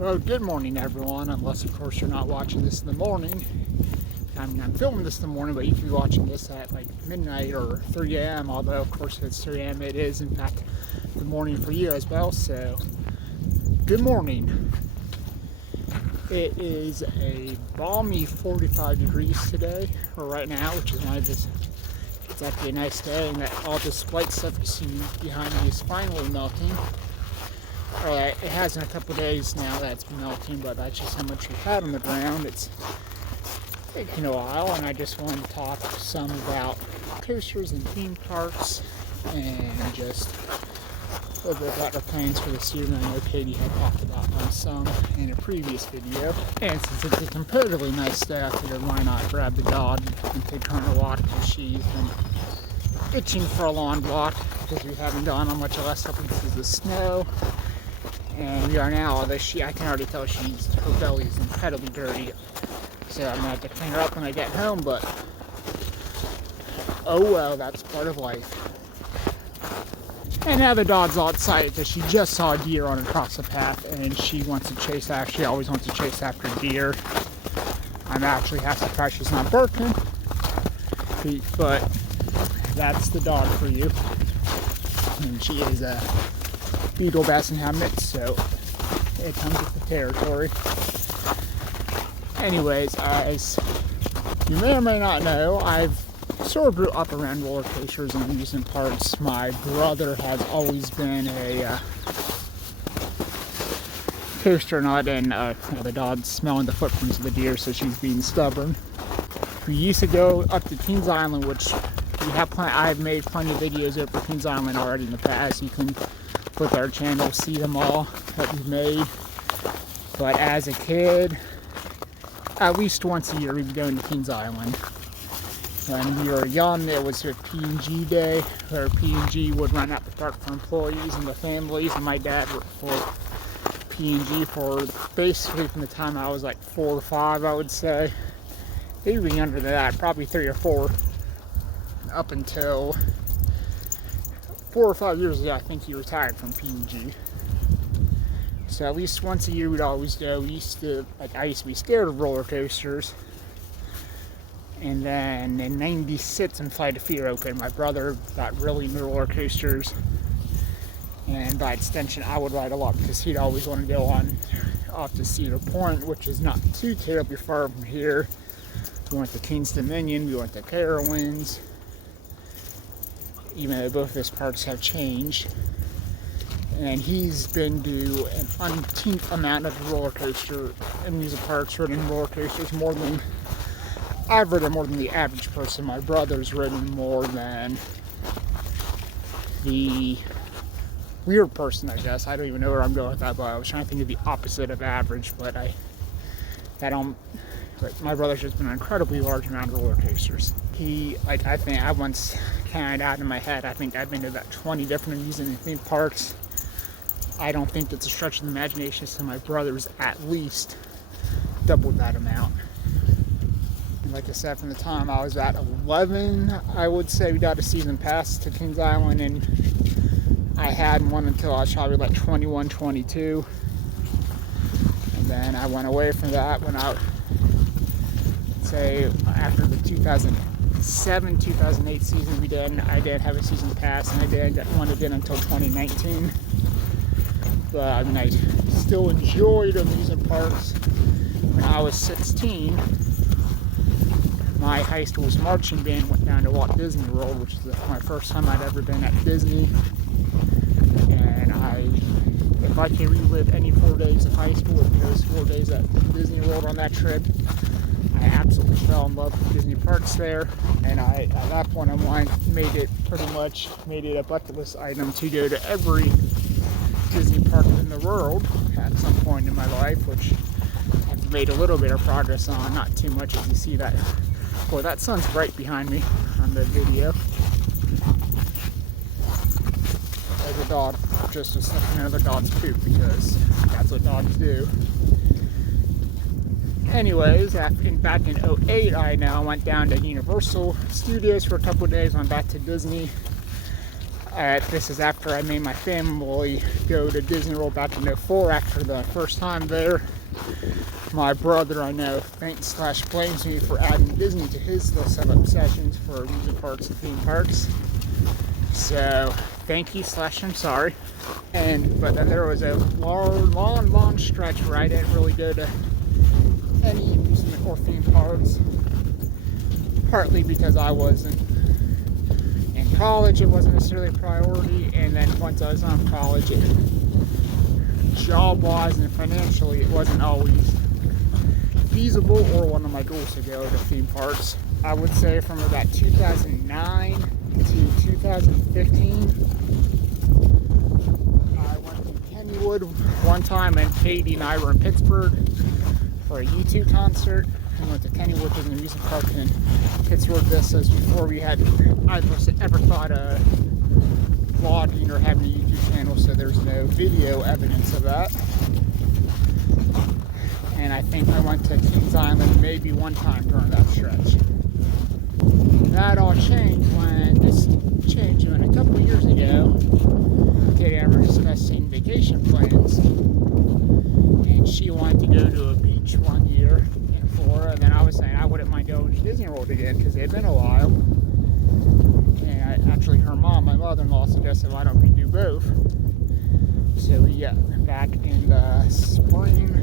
Well, good morning, everyone, unless, of course, you're not watching this in the morning. I mean, I'm filming this in the morning, but you could be watching this at, like, midnight or 3 a.m., although, of course, if it's 3 a.m., it is, in fact, good morning for you as well, so good morning. It is a balmy 45 degrees today, or right now, which is why it's actually a nice day, and that all this white stuff you see behind me is finally melting. It has in a couple days now that it's been melting, but that's just how much we've had on the ground. It's taken a while, and I just wanted to talk some about coasters and theme parks, and just a little bit about our plans for this year. And I know Katie had talked about some in a previous video. And since it's a comparatively nice day, I figured why not grab the dog and take her on a walk, because she's been itching for a long walk because we haven't gone on much the last couple pieces of snow. And we are now, although I can already tell her belly is incredibly dirty. So I'm going to have to clean her up when I get home, but oh well, that's part of life. And now the dog's all excited because she just saw a deer run across the path, and she wants to chase after, she always wants to chase after deer. I'm actually half surprised she's not barking, but that's the dog for you. And she is a beetle basset hound mix, so it comes with the territory. Anyways, as you may or may not know, I've sort of grew up around roller coasters and amusement parks. My brother has always been a coaster nut, and the dog's smelling the footprints of the deer, so she's being stubborn. We used to go up to Kings Island, which I've made plenty of videos over Kings Island already in the past. You can with our channel see them all that we've made. But as a kid, at least once a year we'd be going to Kings Island. When we were young, it was a P&G day, where P&G would run out the park for employees and the families, and my dad worked for P&G for basically from the time I was like 4 or 5, I would say. Maybe younger than that, probably 3 or 4, up until 4 or 5 years ago. I think he retired from P&G. So at least once a year we'd always go. I used to be scared of roller coasters. And then in '96 when Flight of Fear opened, my brother got really into roller coasters. And by extension, I would ride a lot because he'd always want to go off to Cedar Point, which is not too terribly far from here. We went to King's Dominion, we went to Carowinds. Even though both of those parks have changed. And he's been to an umpteenth amount of roller coaster amusement parks, ridden roller coasters more than I've ridden, more than the average person. My brother's ridden more than the weird person, I guess. I don't even know where I'm going with that, but I was trying to think of the opposite of average, but my brother's just been an incredibly large amount of roller coasters. I think I once counted out in my head, I think I've been to about 20 different amusement theme parks. I don't think it's a stretch of the imagination, so my brother's at least doubled that amount. And like I said, from the time I was at 11, I would say we got a season pass to Kings Island, and I had one until I was probably like 21, 22. And then I went away from that when I say after the 2007, 2008 season I did have a season pass, and I didn't get one again until 2019. But I mean, I still enjoyed amusement parks. When I was 16, my high school's marching band went down to Walt Disney World, which is my first time I'd ever been at Disney. And if I can relive any 4 days of high school with those 4 days at Disney World on that trip, I absolutely fell in love with Disney parks there, and at that point I made it a bucket list item to go to every Disney park in the world at some point in my life, which I've made a little bit of progress on, not too much as you see that. Boy, that sun's bright behind me on the video. There's a dog just sniffing another dog's poop, because that's what dogs do. Anyways, back in 2008, I now went down to Universal Studios for a couple of days, went back to Disney. This is after I made my family go to Disney World back in '04 after the first time there. My brother, I know, thanks / blames me for adding Disney to his list of obsessions for amusement parks and theme parks. So, thank you / I'm sorry. But then there was a long stretch where I didn't really go to any amusement or theme parks. Partly because I wasn't in college, it wasn't necessarily a priority. And then once I was on college, job-wise and financially, it wasn't always feasible or one of my goals to go to theme parks. I would say from about 2009 to 2015, I went to Kennywood one time, and Katie and I were in Pittsburgh for a U2 concert. We went to Kennywood, which is an amusement park in Pittsburgh. This was before we had ever thought of vlogging or having a YouTube channel, so there's no video evidence of that. And I think I went to Kings Island maybe one time during that stretch. That all changed when a couple of years ago, Katie and I were discussing vacation plans, and she wanted to go to a beach one year in Florida, and then I was saying I wouldn't mind going to Disney World again because it had been a while. And actually, her mom, my mother-in-law, suggested why don't we do both. So we got back in the spring.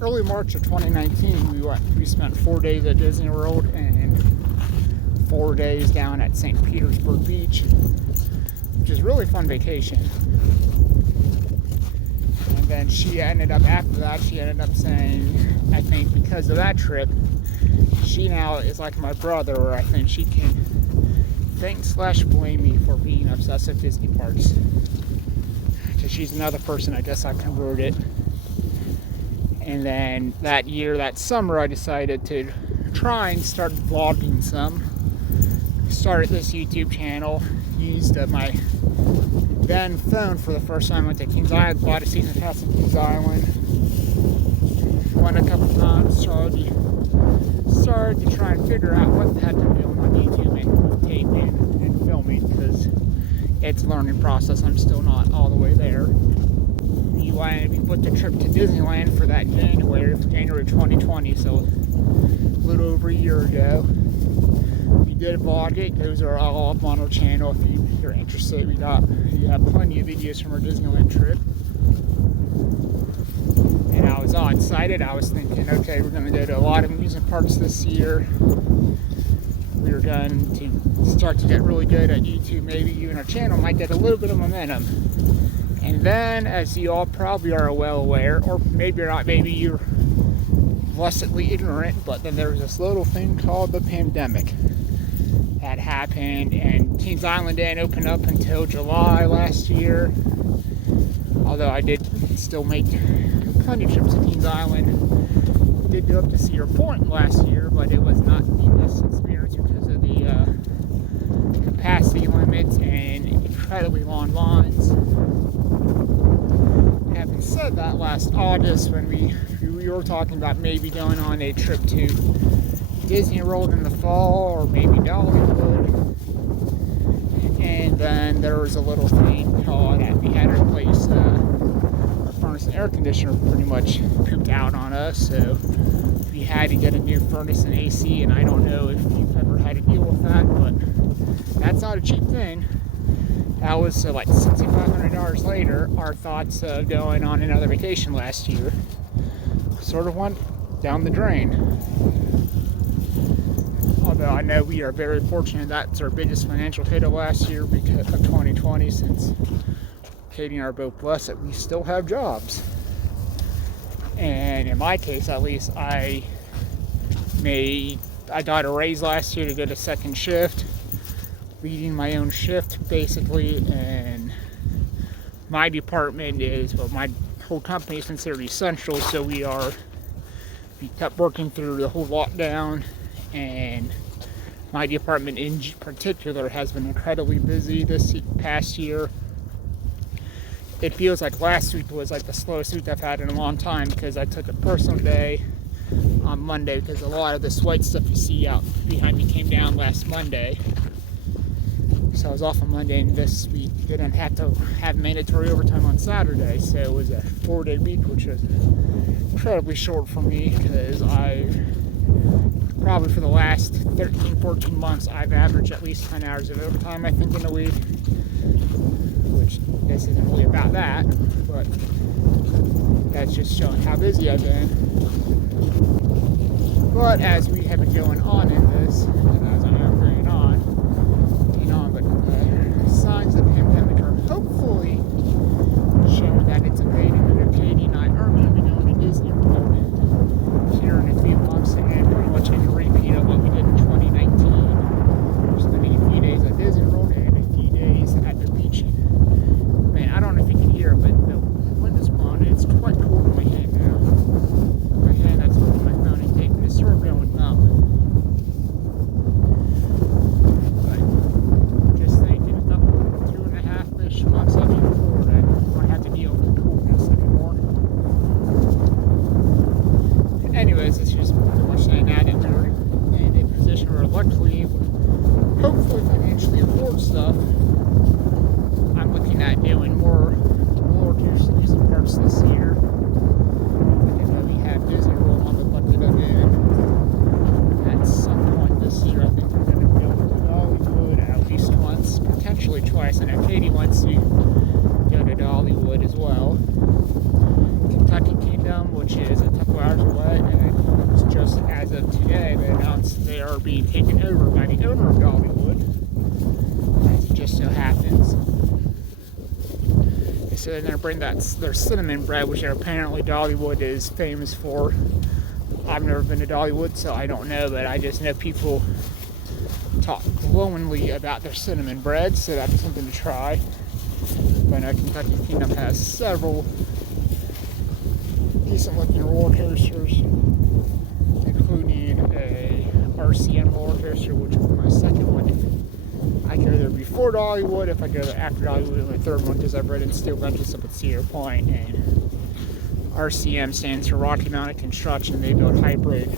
Early March of 2019, we spent 4 days at Disney World and 4 days down at St. Petersburg Beach, which is a really fun vacation. And then after that, she ended up saying, I think because of that trip, she now is like my brother, where I think she can thank / blame me for being obsessed with Disney parks. Because she's another person I guess I converted. And then that summer, I decided to try and start vlogging some. Started this YouTube channel, used my then phone for the first time. Went to Kings Island, bought a season pass at Kings Island. Went a couple times, started to try and figure out what the heck I'm doing on YouTube and taping and filming, because it's a learning process. I'm still not all the way there. We booked a trip to Disneyland for that January 2020, so a little over a year ago. We did vlog it. Those are all up on our channel if you're interested. You have plenty of videos from our Disneyland trip. And I was all excited. I was thinking, okay, we're going to go to a lot of amusement parks this year. We were going to start to get really good at YouTube. Maybe even our channel might get a little bit of momentum. And then, as you all probably are well aware, or maybe you're not, maybe you're blessedly ignorant, but then there was this little thing called the pandemic that happened, and Kings Island didn't open up until July last year. Although I did still make plenty of trips to Kings Island. Did go up to Cedar Point last year, but it was not the best experience because of the capacity limits and incredibly long lines. Having said that, last August when we were talking about maybe going on a trip to Disney World in the fall, or maybe Dollywood, and then there was a little thing called that we had to replace our furnace and air conditioner pretty much pooped out on us, so we had to get a new furnace and AC, and I don't know if you've ever had to deal with that, but that's not a cheap thing. That was like $6,500 later. Our thoughts of going on another vacation last year sort of went down the drain. Although I know we are very fortunate, that's our biggest financial hit of last year because of 2020, since Katie and I are both blessed that we still have jobs. And in my case, at least, I got a raise last year to go to second shift, leading my own shift basically, and my department my whole company is considered essential, so we kept working through the whole lockdown, and my department in particular has been incredibly busy this past year. It feels like last week was like the slowest week I've had in a long time, because I took a personal day on Monday because a lot of this white stuff you see out behind me came down last Monday. So I was off on Monday, and this week didn't have to have mandatory overtime on Saturday, so it was a 4-day week, which was incredibly short for me because I've probably for the last 13, 14 months, I've averaged at least 10 hours of overtime, I think, in a week, which this isn't really about that, but that's just showing how busy I've been. But as we have been going on in this, and as I am bringing on, but the signs of the pandemic are hopefully showing that it's abating, and Katie and I are going to be going to Disney World here in a few months, and pretty much in a repeat of what we did in 2019. We're spending a few days at Disney World and a few days at the beach. Man, I don't know if you can hear, but the wind is blowing. It's quite cold in my hand now. My hand that's holding my phone and tape is sort of going numb. But just thinking, a couple, 2.5-ish months I'll be in Florida, I won't have to deal with the coldness anymore. Anyways, it's just pretty much saying now that we're in a position where luckily, hopefully financially afford stuff. I'm looking at doing more amusement parks this year. I know we have Disney World on the bucket of it. At some point this year, I think we're going to go to Dollywood at least once, potentially twice. I know Katie wants to go to Dollywood as well. Kentucky Kingdom, which is a couple hours away, and it's just as of today, they announced they are being taken over by the owner of Dollywood, as it just so happens. So they're going to bring their cinnamon bread, which apparently Dollywood is famous for. I've never been to Dollywood, so I don't know, but I just know people talk glowingly about their cinnamon bread, so that's something to try. But I know Kentucky Kingdom has several decent looking roller coasters, including a RCM roller coaster, which will be my second one. If I go there before Dollywood, if I go there after Dollywood, my third one, because I've read in Steel Benches up at Cedar Point. And RCM stands for Rocky Mountain Construction. They build hybrid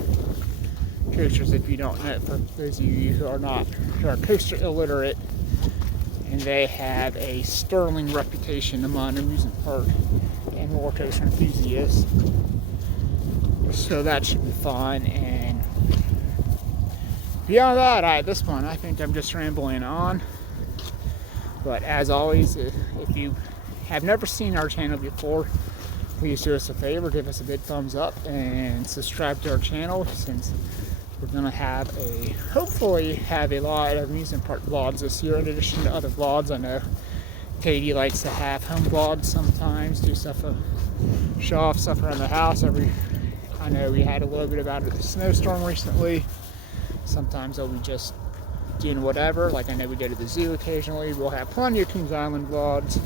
coasters, if you don't know, for those of you who are coaster illiterate. And they have a sterling reputation among amusement park and roller coaster enthusiasts. So that should be fun. And beyond that, at this point, I think I'm just rambling on. But as always, if you have never seen our channel before, please do us a favor, give us a big thumbs up, and subscribe to our channel, since we're going to hopefully have a lot of amusement park vlogs this year, in addition to other vlogs. I know Katie likes to have home vlogs sometimes, do stuff, show off stuff around the house. I know we had a little bit about a snowstorm recently. Sometimes I'll be just doing whatever, like I know we go to the zoo occasionally. We'll have plenty of Kings Island vlogs.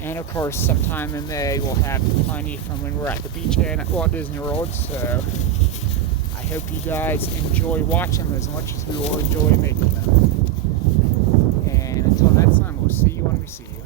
And of course, sometime in May, we'll have plenty from when we're at the beach and at Walt Disney World. So I hope you guys enjoy watching them as much as we will enjoy making them. And until next time, we'll see you when we see you.